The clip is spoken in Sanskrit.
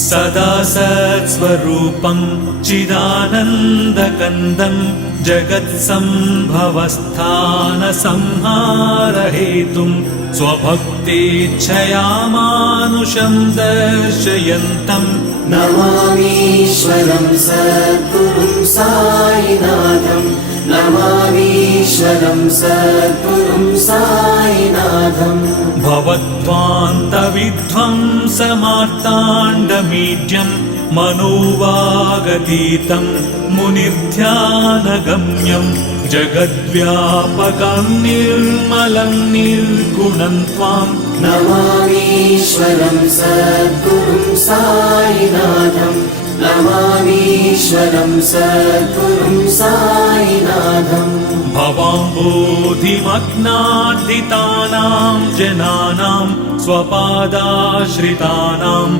सदा सत्स्वरूपं चिदानन्दकन्दं जगत्सम्भवस्थानसंहारहेतुं स्वभक्तेच्छया मानुषं दर्शयन्तम् नमामीश्वरं सद्गुरुं साईनाथं नमामीश्वरं सद्गुरुं साईनाथम् भवद्वान्तविध्वंसमार्ताण्डमीड्यं मनोवागतीतं मुनिर्ध्यानगम्यं जगद्व्यापकं निर्मलं निर्गुणं त्वां नमामीश्वरं सद्गुरुं साईनाथं नमामीश्वरं सद्गुरुं साईनाथम् भवाम्बोधिमग्नार्दितानां जनानां स्वपादाश्रितानां